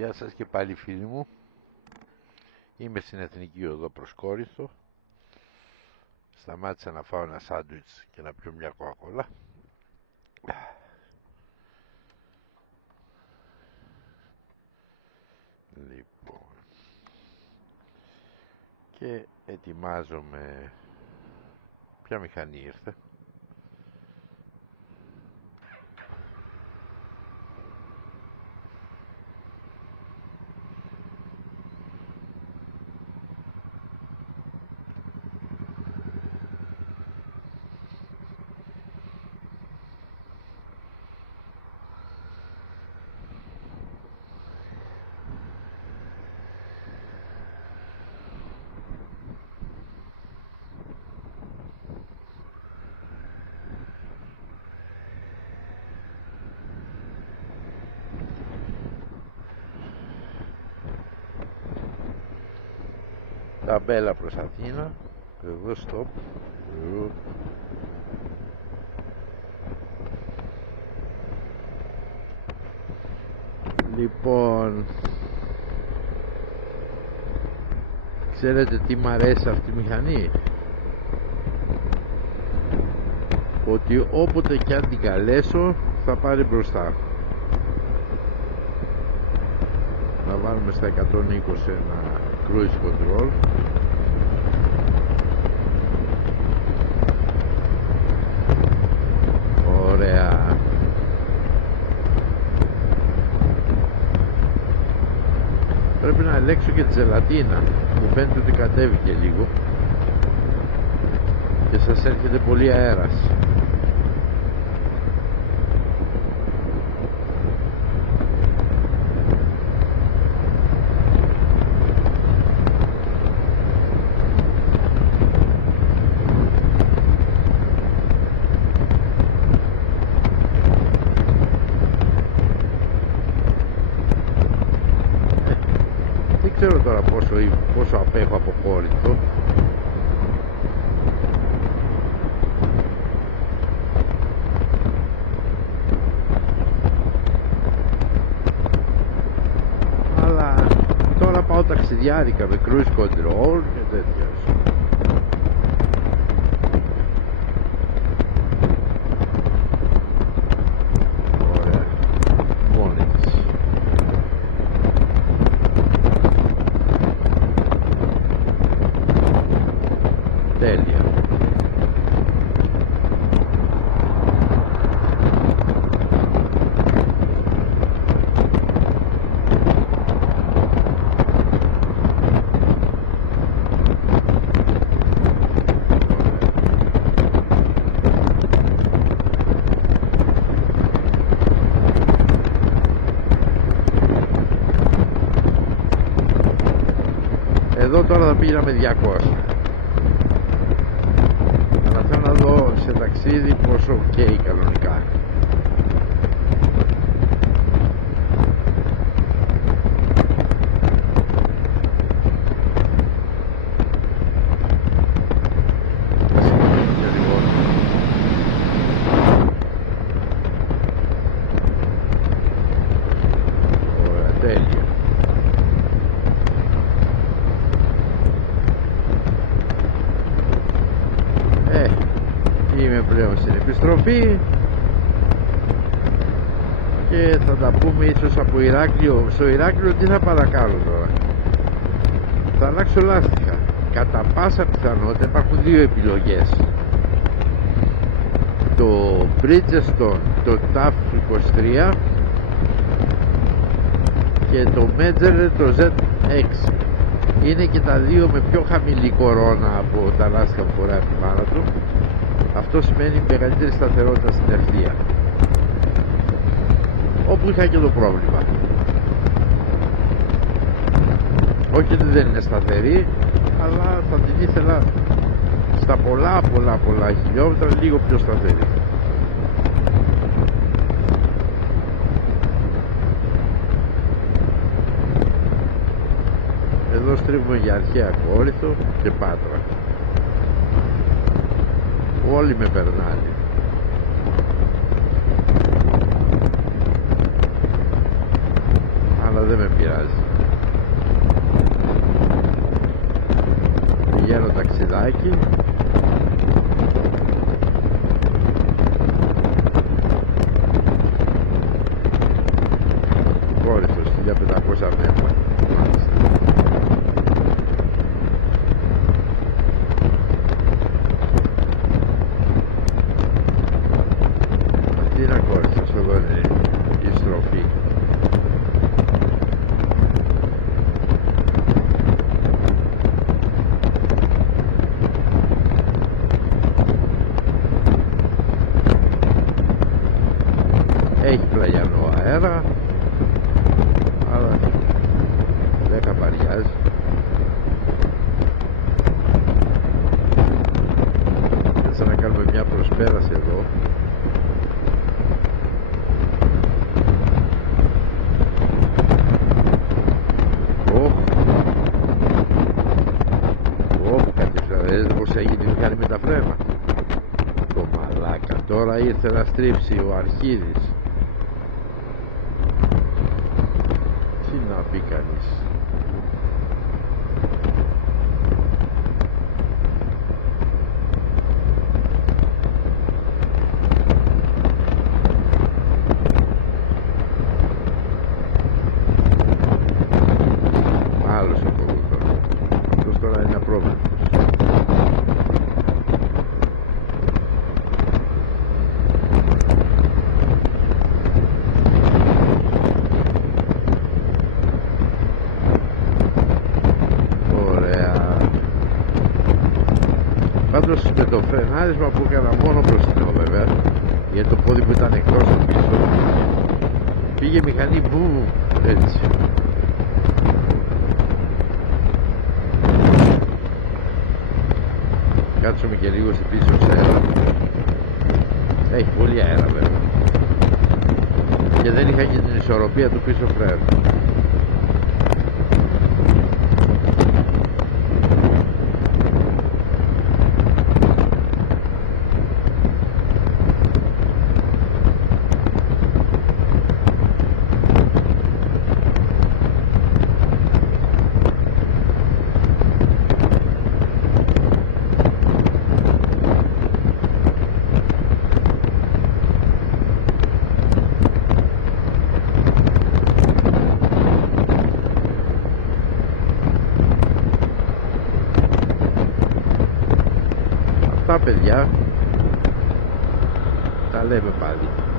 Γεια σας και πάλι φίλοι μου. Είμαι στην Εθνική Οδό προς Κόρινθο. Σταμάτησα να φάω ένα σάντουιτς και να πιω μια κοκακόλα. Λοιπόν, και ετοιμάζομαι. Ποια μηχανή ήρθε? Ταμπέλα προς Αθήνα. Εδώ stop. Λοιπόν, ξέρετε τι μ' αρέσει αυτή η μηχανή? Ότι όποτε κι αν την καλέσω θα πάρει μπροστά. Να βάλουμε στα 120 ένα cruise control. Ωραία. Πρέπει να ελέγξω και τη ζελατίνα. Μου φαίνεται ότι κατέβηκε λίγο και σας έρχεται πολύ αέρας. Δεν ξέρω τώρα πόσο απέχω από Κόρινθο. Αλλά τώρα πάω ταξιδιάρικα με cruise control και τέτοια. Ωραία. Μόνη της. Τέλεια. Εδώ τώρα θα πήγαμε 200. Αλλά θέλω να δω σε ταξίδι πόσο καίει κανονικά. Ωραία, τέλεια. Είμαι πλέον στην επιστροφή και θα τα πούμε ίσως από Ηράκλειο. Στο Ηράκλειο τι θα παρακάνω τώρα? Θα αλλάξω λάστιχα. Κατά πάσα πιθανότητα υπάρχουν δύο επιλογές. Το Bridgestone, το TAF 23 και το Metzeler, το ZX. Είναι και τα δύο με πιο χαμηλή κορώνα από τα λάστιχα που φοράει από τη μάνα του. Αυτό σημαίνει μεγαλύτερη σταθερότητα στην ευθεία, όπου είχα και το πρόβλημα. Όχι ότι δεν είναι σταθερή, αλλά θα την ήθελα στα πολλά χιλιόμετρα λίγο πιο σταθερή. Εδώ στρίβουμε για αρχαία Κόρινθο και Πάτρα. Όλοι με περνάνε. Αλλά δεν με πειράζει. Πηγαίνω ταξιδάκι. Κόρυφος, 1500 μέτρα. Μάλιστα. Αυτή είναι ακόρυφος, εδώ είναι η στροφή. Έχει πλαγιανό αέρα, αλλά δεν χαμπαριάζει. Έτσι να κάνουμε μια προσπέραση εδώ. Κάτι φραδές, πως έγινε η μηχανή με τα φρένα. Το μαλάκα τώρα ήρθε να στρίψει ο Αρχίδης. Τι να πει κανείς. Άλλος από εδώ τώρα. Αυτός τώρα είναι απρόβλεπτος. Πάντως με το φρενάρισμα που έκανα μόνο μπροστινό βέβαια, γιατί το πόδι που ήταν εκτός από πίσω, πήγε η μηχανή μπου, έτσι. Κάτσουμε και λίγο στην πίσω σε αέρα. Έχει πολύ αέρα βέβαια. Και δεν είχα και την ισορροπία του πίσω φρένου. Αυτά παιδιά, τα λέμε πάλι.